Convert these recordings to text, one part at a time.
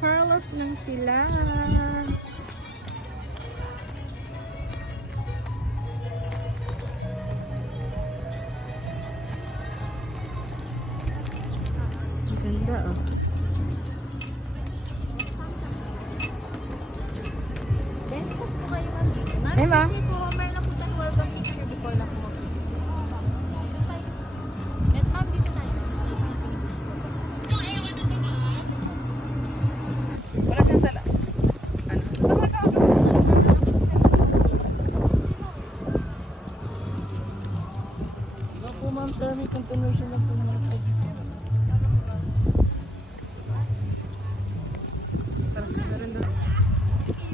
Carlos lang sila. Ang ganda oh. Then, pas po kayo ma'am. Eh, ma? Excuse me po, meron na po tayong welcome picture before lang po. Dito tayo. At ma'am, dito tayo. Wala siyang sala. Ano? Sama ka. Ako ma'am, sir, may continuation lang po naman sa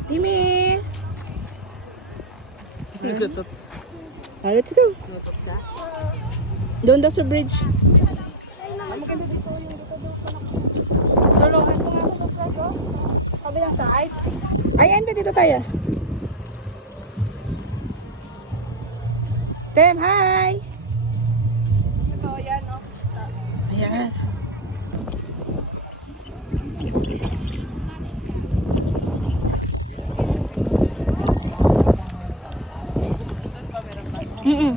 Timmy! Nagtutot. Ah, let's go. Nutot ka? Doon daw sa bridge. Ang maganda dito yung Solohan mo nga ako sa preso. Kabilang side. Ayan ba dito tayo? Tem, hi! Ito, yan, no? Ayan. Mm-mm.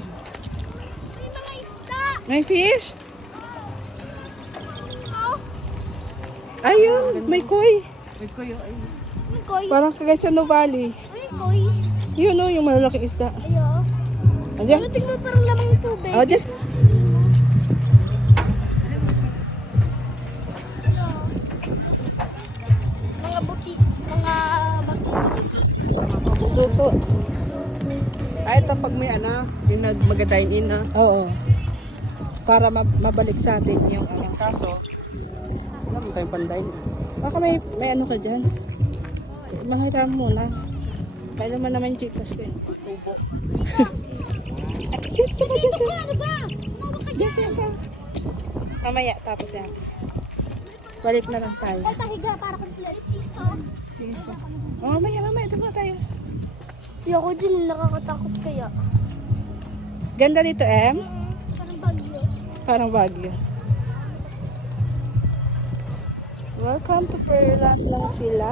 May mga isda! May fish? Ayun, may koi. May kuyo, ay. May koy. Parang kagaya sa Novali. May koy. Yun o, yung malalaking isda. Ayo. Oh, just, Ano, tingnan parang lamang yung tubig. oh, just, Mga buti. Mga bati. tuto. Kahit pag may ano, yung nag-mag-dine in, no? Oo. Para mabalik sa atin yung ano. Kaso, wala mo tayong pandine. Baka may ano ka dyan. Mahiram muna. May naman Gcash ko yun. Tubo. Just ka ba, just ka. Ano ba? Mawag ka Just ka. Mamaya, tapos yan. Balik na lang tayo. Ay, pahiga para kung sila resiso. Sige. Mamaya, ito na tayo. Ayoko dyan, nakakatakot kaya. Ganda dito, Em. Parang bagyo. Parang Baguio. Welcome to Perlas lang sila.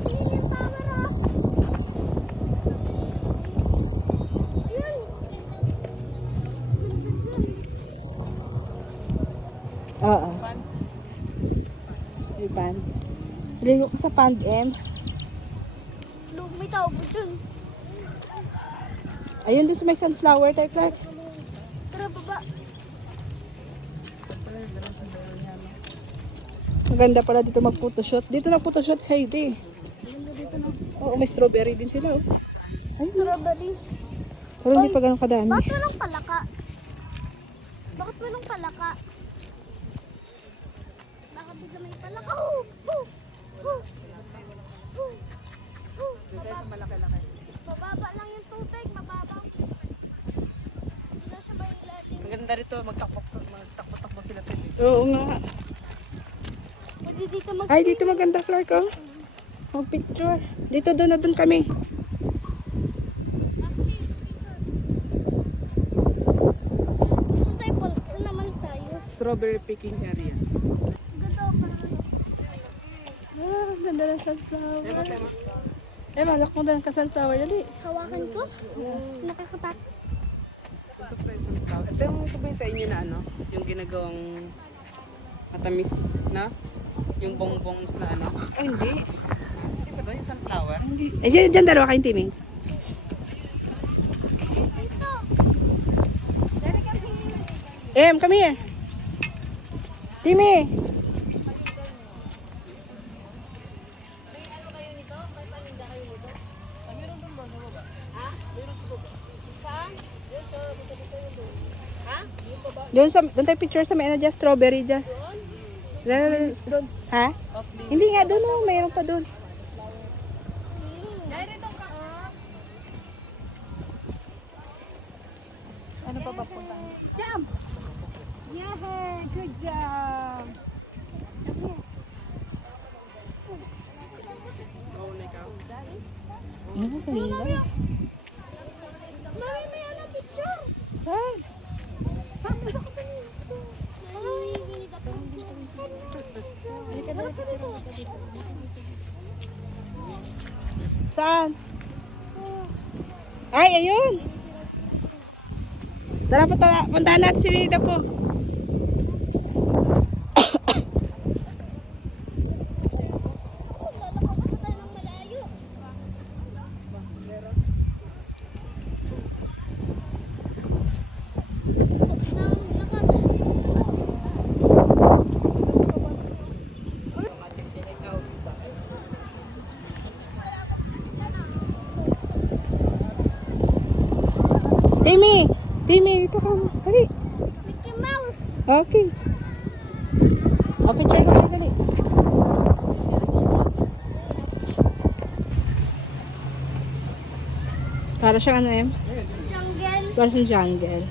Ayun yung tower ah. Ayun. Oo. May pond. Ligo ka sa pond, Em. Look, may tao po dyan. Ayun doon sa may sunflower tayo, Clark. Tara, baba. Maganda pala dito mag-photoshoot. Dito nag-photoshoot si Heidi. Oo, may strawberry din sila, oh. Strawberry. Pero hindi pa ganun kadami. Bakit walang palaka? Bakit walang palaka? Bakit bigla may palaka? Oh! Oh! Oh! Oh! Oh! Dito sa malaki-laki. Mababa lang yung tubig, mababa. Hindi na siya mailalim. Ang ganda rito, magtakbo-takbo sila dito. Oo nga. Pwede dito mag... Ay, dito maganda, Clark, oh. Oh, picture. Dito, doon na doon kami. Saan tayo punta? Saan naman tayo? Strawberry picking area. Ganda ako parang Ah, ganda ng sunflower. Diba, tema? Eh, malak mo doon ka sunflower. Dali. hawakan ko. Nakakatakot. Ito pa yung sunflower. Ito yung ba yung sa inyo na ano? Yung ginagawang matamis na? Yung bongbongs na ano? Ay, hindi. Di ba ito yung sunflower? Eh, dyan dalawa kayong timing. Dito. Em, come here. Timmy. Doon tayo picture sa may ano dyan, strawberry dyan. Doon. Ha? Hindi nga, doon oh, mayroon pa doon. Ano pa ba punta? Jump! Yeah, good job! Oo, na ikaw. Ano ba kanila? Mami, may ano picture. Saan? Mami, Winnie the Pooh. Halika, dali. Saan? Ay, ayun. Tara, puntahan natin si Winnie the Pooh. Timmy, dito ka. Dali. Mickey Mouse. Okay. O, picture ko kayo, dali. Para siyang ano, Jungle. Para siyang jungle.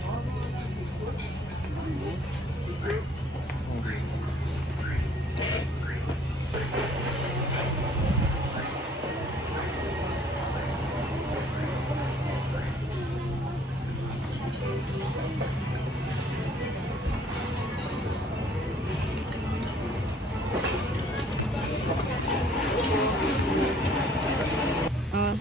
Ah.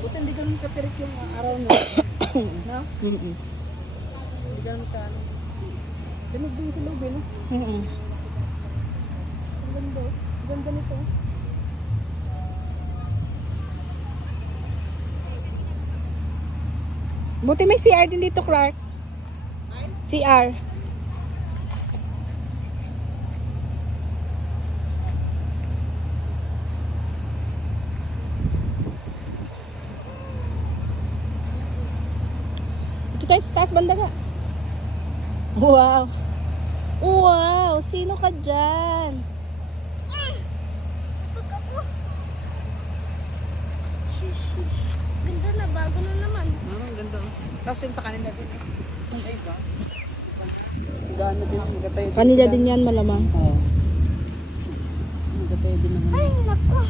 Buti hindi ganun katirik yung araw no? No? Mm-mm. Hindi ganun ka ano. Tinog din sa loob eh no? Mm-mm. Ang ganda. Ang ganda nito. Buti may CR din dito, Clark. CR. Ito tayo sa taas banda nga. Wow. Wow, sino ka dyan? Busog ako. Ganda na, bago na naman. Ang ganda. Tapos yun sa kanila din. Ay ba? Gano din. Magkatayo din. Kanila din yan malamang. Oo. Magkatayo din naman. Ay, nako.